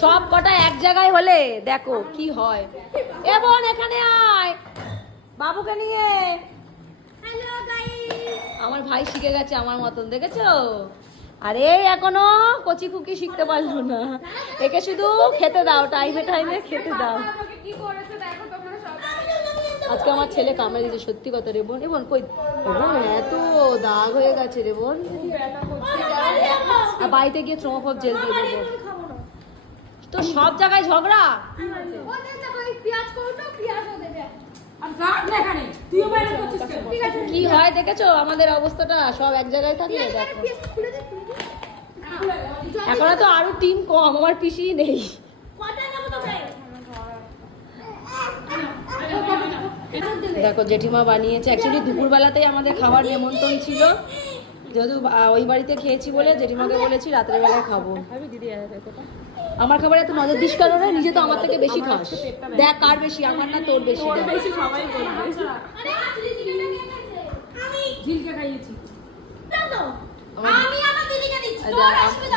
সব কটা এক জায়গায় হলে দেখো কি হয়। এ বোন এখানে আয়, বাবুকে নিয়ে। আমার ভাই শিখে গেছে আমার মতন, দেখেছো? আরে এখনো কচি কুকি শিখতে পারলো না, একে শুধু খেতে দাও, টাইমে টাইমে খেতে দাও। আজকে আমার ছেলে কামড়ে দিয়েছে, সত্যি কথা রে বোন। বোন কই, বোন এত দাগ হয়ে গেছে রে বোন। আর বাড়িতে গিয়ে থ্রোমোফব জেল দিয়ে দেবো। তো সব জায়গায় ঝগড়া। কি হয় দেখেছো আমাদের অবস্থাটা, সব এক জায়গায় থাকলে দেখো। এখন তো আরো টিম কম, আমার পিসি নেই। দেখো জেঠিমা বানিয়েছে, অ্যাকচুয়ালি দুপুরবেলাতেই আমাদের খাবার নেমন্তন্ন ছিল, যেহেতু ওই বাড়িতে খেয়েছি বলে জেঠিমাকে বলেছি রাত্রের বেলায় খাবো। আমার খাবার এত নজর দিস কেন রে? নিজে তো আমার থেকে বেশি খাস। দেখ কার বেশি, আমার না তোর বেশি?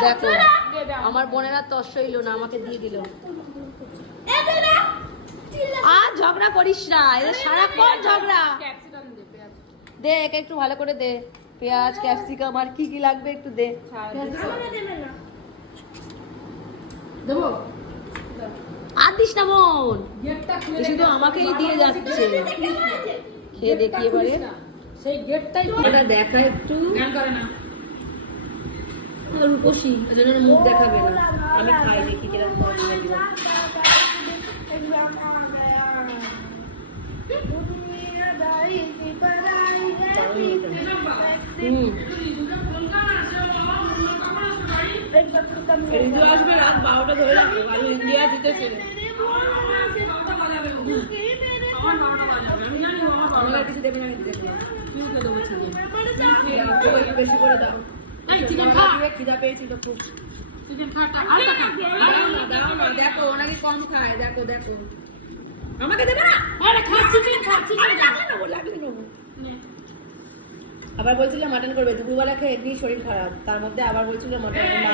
দেখো আমার বোনেরা তস্য হইলো না, আমাকে দিয়ে দিল। আর ঝগড়া করিস না, এদের সারাক্ষণ ঝগড়া। দে একে একটু ভালো করে দে, পেঁয়াজ ক্যাপসিকাম আর কি কি লাগবে একটু দে। আর দিস না বোন, শুধু আমাকেই দিয়ে যাচ্ছে। খেয়ে দেখি এবারে সেই গেটটাই দেখা একটু রূপসী, ওজন্য মুখ দেখাবে না। আমি খাই দেখি কিরকম আসবে রাত 12টা ধরে রাখবো, ভালো ইন্ডিয়া জিতেছে। কিছু দেবে না, বেশি করে দাও। খিদা পেয়েছি তো খুব। দেখো ওনাকে কম খায়, দেখো দেখো। আমাকে দেবে না? আবার বলছিল মাটন করবে, দুপুরবেলা খেয়ে এমনি শরীর খারাপ, তার মধ্যে আবার বলছিল মাটন না।